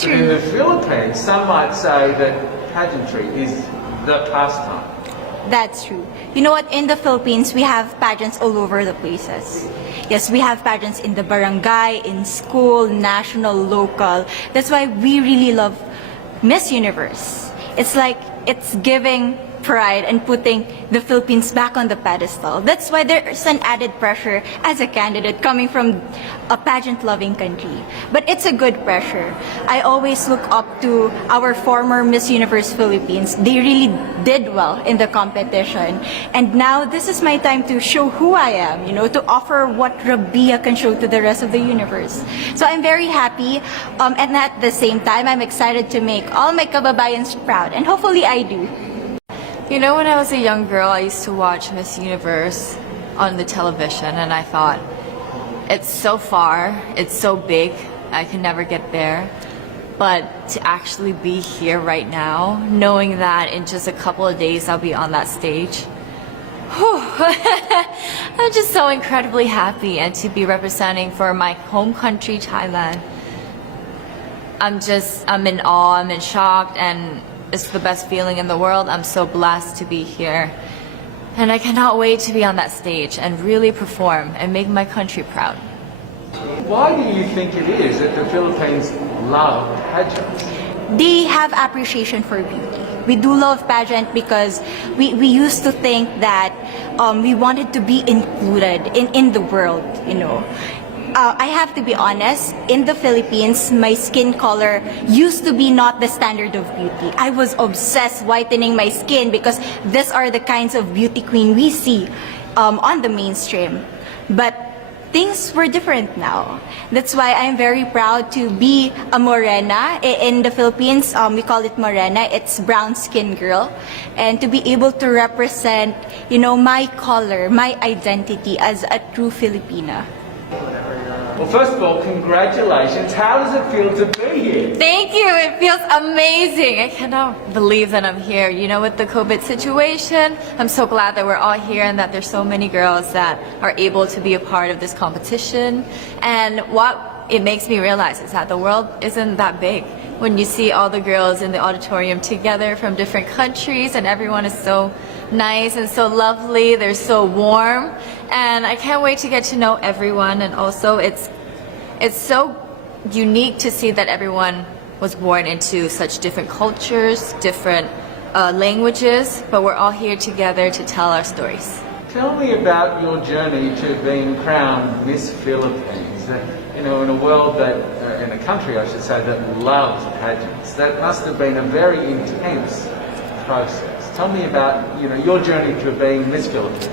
That's But in true. the Philippines, some might say that pageantry is the pastime. That's true. You know what? In the Philippines, we have pageants all over the places. Yes, we have pageants in the barangay, in school, national, local. That's why we really love Miss Universe. It's like it's giving pride and putting the Philippines back on the pedestal. That's why there's an added pressure as a candidate coming from a pageant-loving country. But it's a good pressure. I always look up to our former Miss Universe Philippines. They really did well in the competition. And now this is my time to show who I am, to offer what Rabiya can show to the rest of the universe. So I'm very happy, and at the same time, I'm excited to make all my kababayans proud. And hopefully I do. You know, when I was a young girl, I used to watch Miss Universe on the television, and I thought, it's so far, it's so big, I can never get there. But to actually be here right now, knowing that in just a couple of days I'll be on that stage, I'm just so incredibly happy, and to be representing for my home country, Thailand. I'm in awe, I'm in shock, and it's the best feeling in the world. I'm so blessed to be here. And I cannot wait to be on that stage and really perform and make my country proud. Why do you think it is that the Philippines love pageants? They have appreciation for beauty. We do love pageant because we used to think that we wanted to be included in the world, I have to be honest, in the Philippines, my skin color used to be not the standard of beauty. I was obsessed whitening my skin because these are the kinds of beauty queen we see on the mainstream. But things were different now. That's why I'm very proud to be a morena. In the Philippines, we call it morena. It's brown skin girl. And to be able to represent, my color, my identity as a true Filipina. Well, first of all, congratulations. How does it feel to be here? Thank you, it feels amazing. I cannot believe that I'm here. With the COVID situation, I'm so glad that we're all here and that there's so many girls that are able to be a part of this competition. And what it makes me realize is that the world isn't that big. When you see all the girls in the auditorium together from different countries, and everyone is so nice and so lovely, they're so warm, and I can't wait to get to know everyone. And also it's so unique to see that everyone was born into such different cultures, different languages, but we're all here together to tell our stories. Tell me about your journey to being crowned Miss Philippines. In a world that, in a country I should say, that loves pageants. That must have been a very intense process. Tell me about, your journey to being Miss Philippines.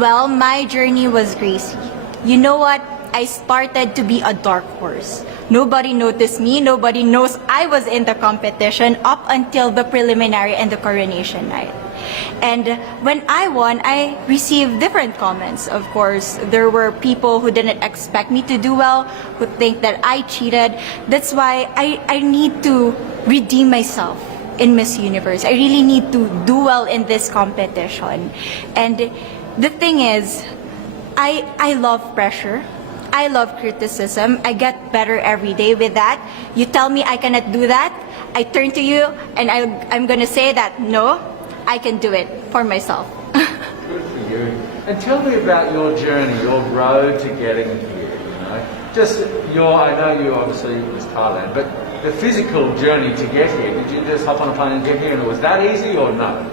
Well, my journey was crazy. You know what? I started to be a dark horse. Nobody noticed me. Nobody knows I was in the competition up until the preliminary and the coronation night. And when I won, I received different comments. Of course, there were people who didn't expect me to do well, who think that I cheated. That's why I need to redeem myself in Miss Universe. I really need to do well in this competition. And the thing is, I love pressure. I love criticism. I get better every day with that. You tell me I cannot do that, I turn to you and I'm gonna say that no, I can do it for myself. Good for you. And tell me about your journey, your road to getting here. I know you obviously it was Thailand, but the physical journey to get here, did you just hop on a plane and get here and it was that easy or no?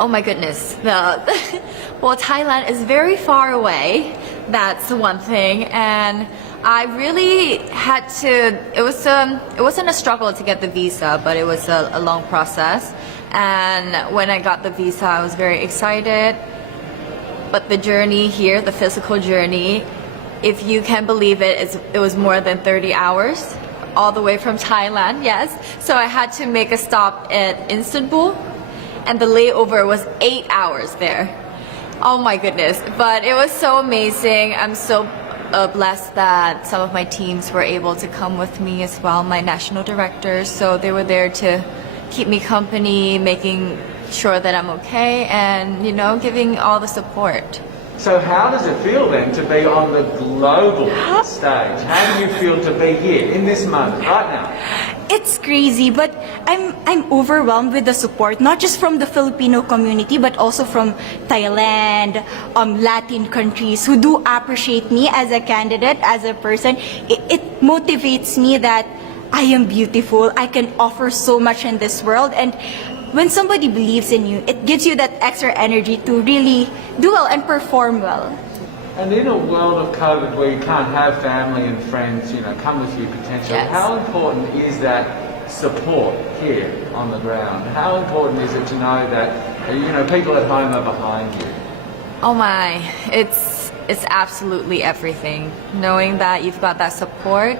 Oh my goodness. Well, Thailand is very far away. That's one thing. And I really had to, it wasn't a struggle to get the visa, but it was a long process. And when I got the visa, I was very excited. But the journey here, the physical journey, if you can believe it, it was more than 30 hours, all the way from Thailand, yes. So I had to make a stop at Istanbul, and the layover was 8 hours there. Oh my goodness, but it was so amazing. I'm so blessed that some of my teams were able to come with me as well, my national directors. So they were there to keep me company, making sure that I'm okay, and giving all the support. So how does it feel then to be on the global stage? How do you feel to be here in this moment right now? It's crazy, but I'm overwhelmed with the support, not just from the Filipino community, but also from Thailand, Latin countries who do appreciate me as a candidate, as a person. It motivates me that I am beautiful. I can offer so much in this world, and when somebody believes in you, it gives you that extra energy to really do well and perform well. And in a world of COVID where you can't have family and friends, come with you potentially, Yes. how important is that support here on the ground? How important is it to know that, people at home are behind you? Oh my, it's absolutely everything. Knowing that you've got that support,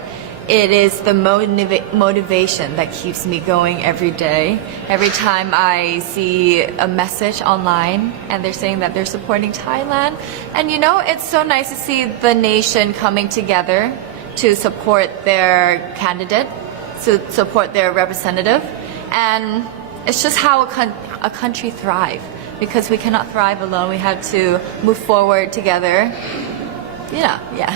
it is the motivation that keeps me going every day. Every time I see a message online and they're saying that they're supporting Thailand, and it's so nice to see the nation coming together to support their candidate, to support their representative, and it's just how a country thrives. Because we cannot thrive alone, we have to move forward together. Yeah.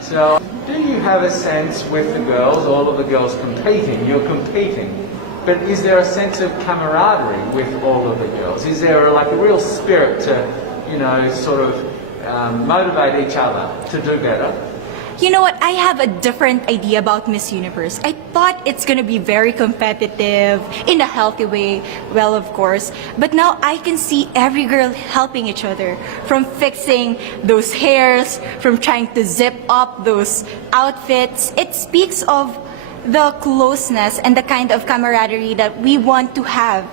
So, do you have a sense with the girls, all of the girls competing, you're competing, but is there a sense of camaraderie with all of the girls? Is there a real spirit to, motivate each other to do better? You know what? I have a different idea about Miss Universe. I thought it's gonna be very competitive in a healthy way, well, of course. But now I can see every girl helping each other, from fixing those hairs, from trying to zip up those outfits. It speaks of the closeness and the kind of camaraderie that we want to have.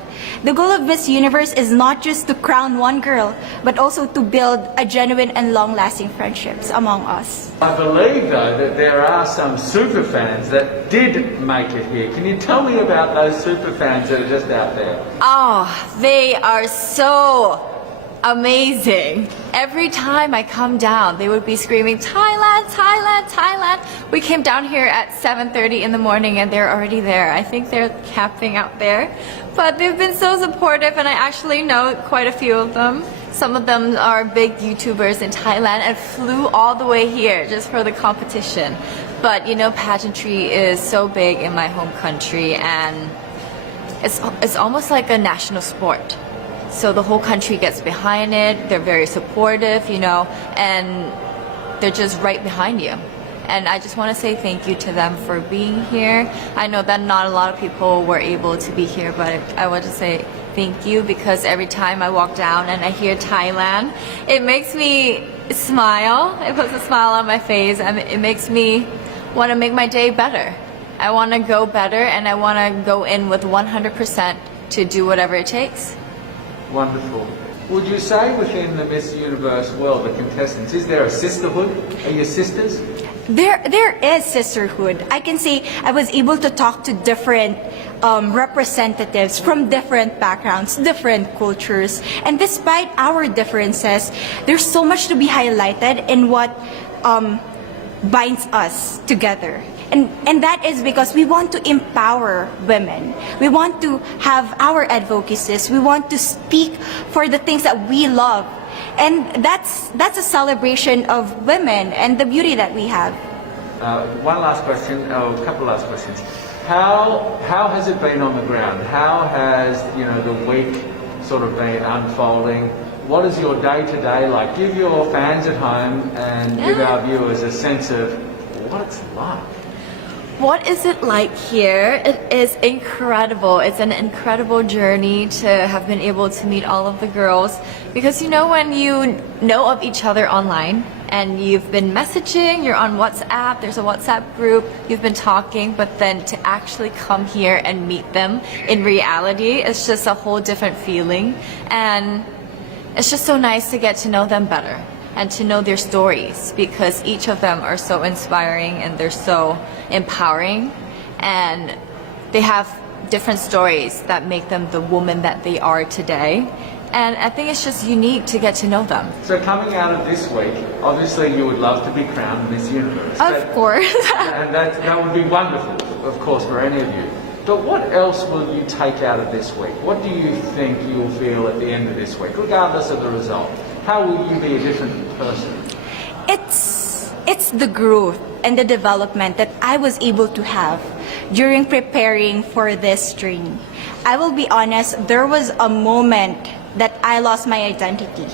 The goal of Miss Universe is not just to crown one girl, but also to build a genuine and long-lasting friendships among us. I believe, though, that there are some super fans that did make it here. Can you tell me about those super fans that are just out there? Oh, they are so amazing. Every time I come down, they would be screaming, Thailand, Thailand, Thailand. We came down here at 7:30 in the morning and they're already there. I think they're camping out there. But they've been so supportive, and I actually know quite a few of them. Some of them are big YouTubers in Thailand and flew all the way here just for the competition. But pageantry is so big in my home country, and it's almost like a national sport. So the whole country gets behind it. They're very supportive, and they're just right behind you. And I just want to say thank you to them for being here. I know that not a lot of people were able to be here, but I want to say thank you, because every time I walk down and I hear Thailand, it makes me smile. It puts a smile on my face, and it makes me want to make my day better. I want to go better, and I want to go in with 100% to do whatever it takes. Wonderful. Would you say within the Miss Universe world, the contestants, is there a sisterhood? Are you sisters? There is sisterhood. I can say I was able to talk to different representatives from different backgrounds, different cultures, and despite our differences, there's so much to be highlighted in what binds us together. And that is because we want to empower women. We want to have our advocacies. We want to speak for the things that we love. And that's a celebration of women and the beauty that we have. One last question, a couple of last questions. How has it been on the ground? How has the week sort of been unfolding? What is your day-to-day like? Give your fans at home and give our viewers a sense of what it's like. What is it like here? It is incredible. It's an incredible journey to have been able to meet all of the girls, because when you know of each other online and you've been messaging, you're on WhatsApp, there's a WhatsApp group, you've been talking, but then to actually come here and meet them in reality, it's just a whole different feeling, and it's just so nice to get to know them better and to know their stories, because each of them are so inspiring and they're so empowering, and they have different stories that make them the woman that they are today. And I think it's just unique to get to know them. So coming out of this week, obviously you would love to be crowned Miss Universe. Of course. And that would be wonderful, of course, for any of you. But what else will you take out of this week? What do you think you'll feel at the end of this week, regardless of the result? How will you be a different person? It's the growth and the development that I was able to have during preparing for this journey. I will be honest, there was a moment that I lost my identity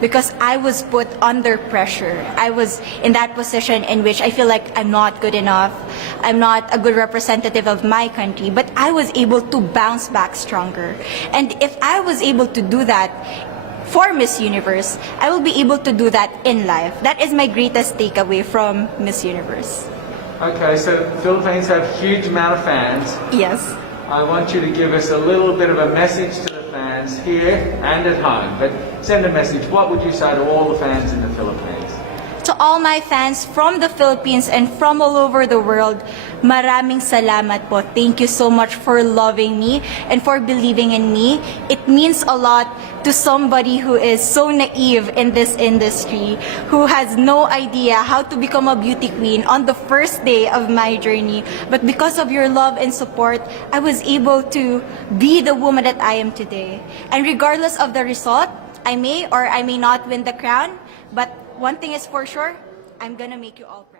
because I was put under pressure. I was in that position in which I feel like I'm not good enough. I'm not a good representative of my country, but I was able to bounce back stronger. And if I was able to do that for Miss Universe, I will be able to do that in life. That is my greatest takeaway from Miss Universe. Okay, so Philippines have huge amount of fans. Yes. I want you to give us a little bit of a message to the fans here and at home. But send a message. What would you say to all the fans in the Philippines? To all my fans from the Philippines and from all over the world, maraming salamat po. Thank you so much for loving me and for believing in me. It means a lot to somebody who is so naive in this industry, who has no idea how to become a beauty queen on the first day of my journey. But because of your love and support, I was able to be the woman that I am today. And regardless of the result, I may or I may not win the crown, but one thing is for sure, I'm gonna make you all proud.